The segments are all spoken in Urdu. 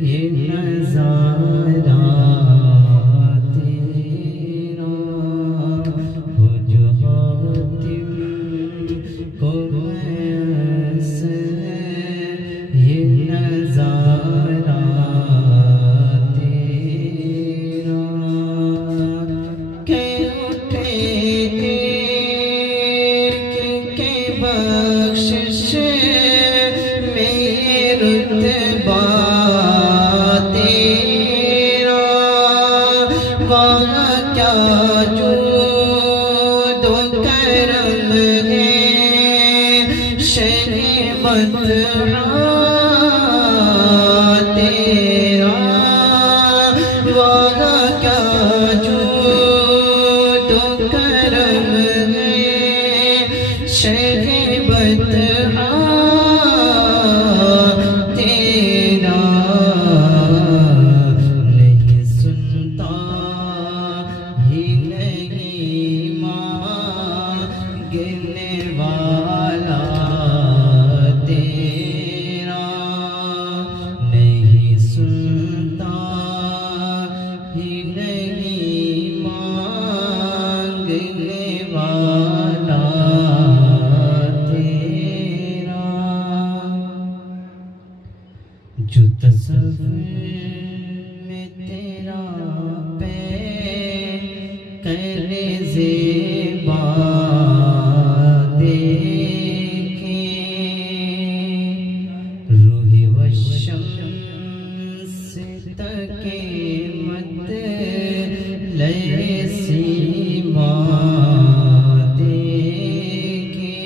یہ نظارہ تیرا ہو جو خاتم کو میسر یہ نظارہ تیرا کہ اٹھے کہ بخشش میں رتبہ تیرا وہاں کیا جود و کرم ہے شہبت تیرا وہاں کیا جود و کرم ہے شہبت تیرا نہیں سنتا ہی نہیں مانگنے والا تیرا نہیں سنتا ہی نہیں مانگنے والا تیرا جو تصور میں تیرا پہ کرے زیبا دیکھے روح و شمس تکے مت لئے سیما دیکھے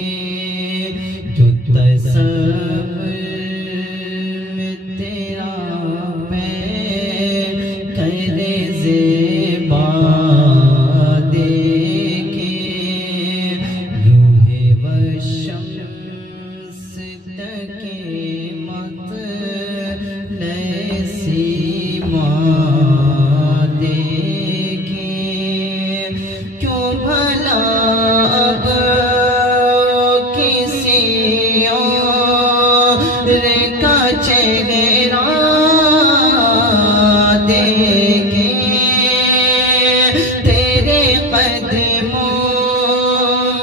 جو تصور میں تیرا پہ کرے زیبا دیکھے روح و شمس تکے مت لئے سیما دیکھے کیوں بھلا اب کسی اور کا چہرہ دیکھے تیرے قدموں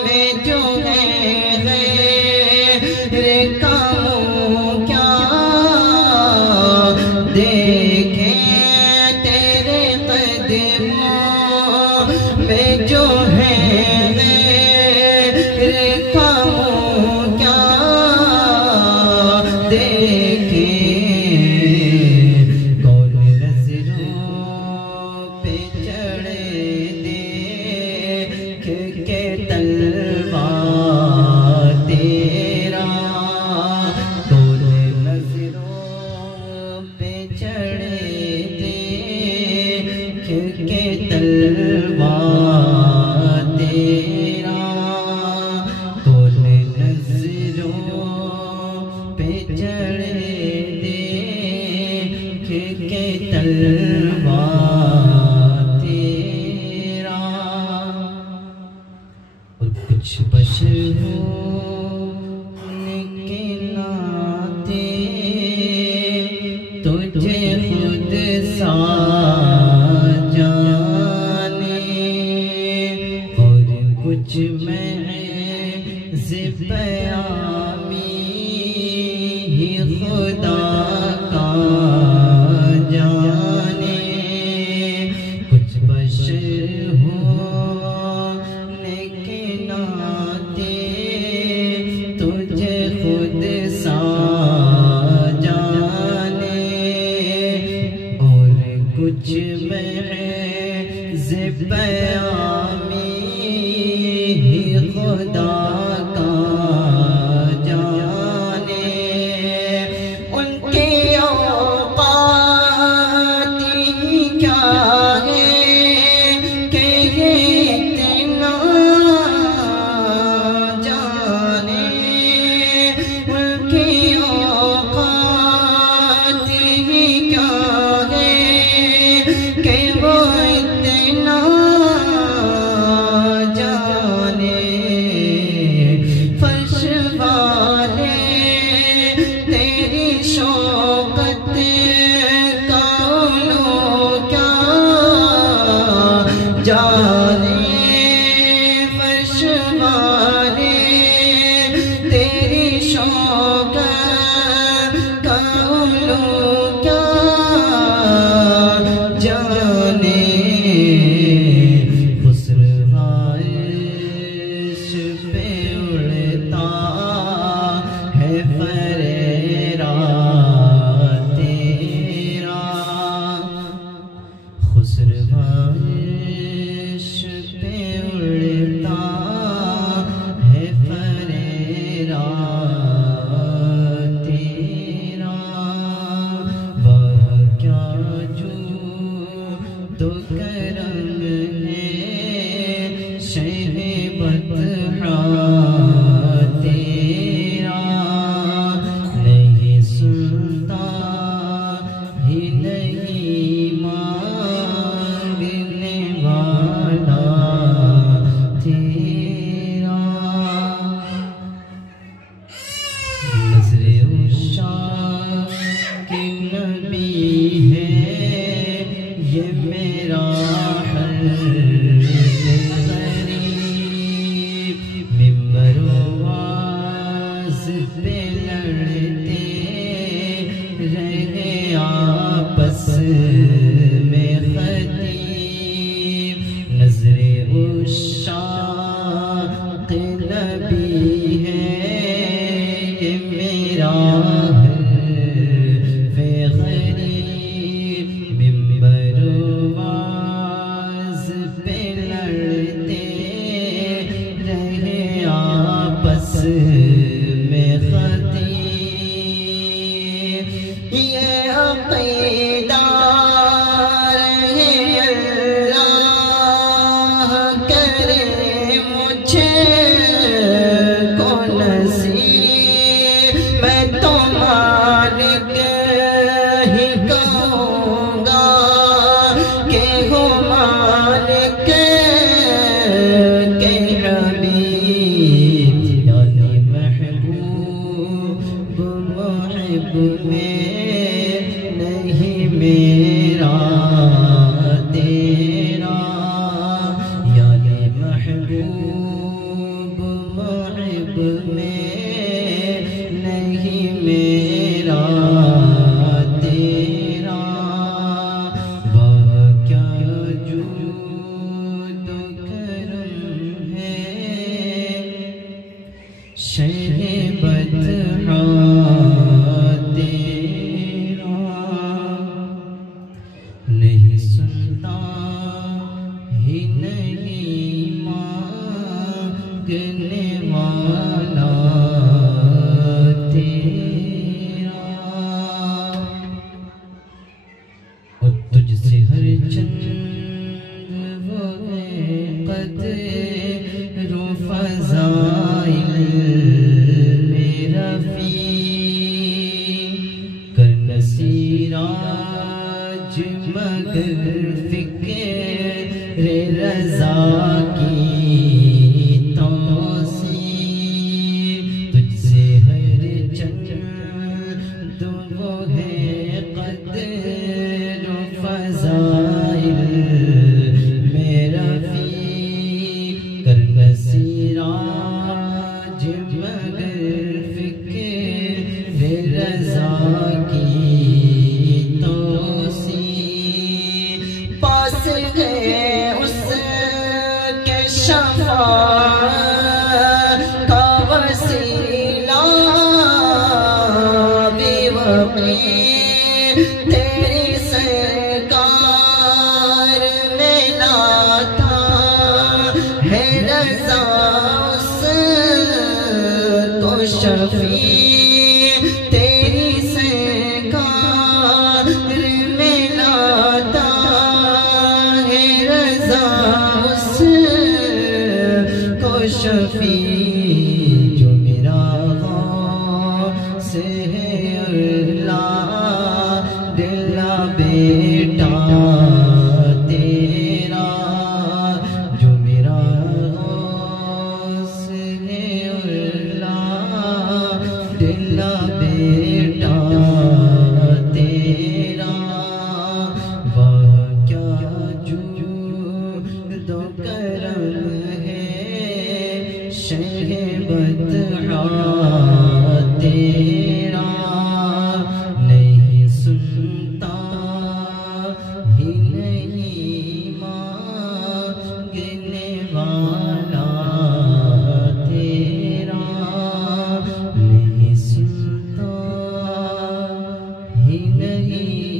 میں جو ہے غیر کاموں کیا دیکھے تیرے قدموں میں جو ہے غیر کاموں کیا دیکھے کون نظروں پہ چڑھے دیکھ کے تلوار تیرا کون نظروں پہ چڑھے دیکھ کے تلوار تیرا کون نظروں پہ چڑھے دیکھ کے تلوار تیرا اور کچھ بشر ہونے کے ناطے تجھے خود سا جانے اور کچھ محض پیامی ہی خدا کا جانے یہ عقیدہ رہے اللہ کرے مجھے کو نصیب میں تو مالک ہی کہوں گا کہ ہو مالک کے حبیب یعنی محبوب محب میں نہیں میرا تیرا یعنی محبوب محب میں نہیں میرا تیرا وہ کیا جود و کرم ہے شہ بدحا تیرا نہیں سنتا ہی نہیں مانگنے والا تیرا اور تجھ سے ہر چند وہ قدر و فضائل میرا فی کر نصیراج مگر فکر رضا کی توسیع تجھ سے ہر چند وہ ہے قدر و فضائل میرا فی کر نصیراج مگر فکر رضا کی توسیع پاس گئے اس کے شفاعت کا وسیلہ بھی وقی تیری سرکار میں لاتا ہے رضا اس کو شفیع تیری سرکار میں لاتا ہے رضا اس کو شفیع جو میرا غوث ہے اللہ دلا بیٹا تیرا جو میرا غوث ہے اللہ دلا بیٹا تیرا وہ کیا جود و کرم ہے شہ بدحا تیرا نہیں سنتا ہی نہیں مانگنے والا تیرا نہیں سنتا ہی نہیں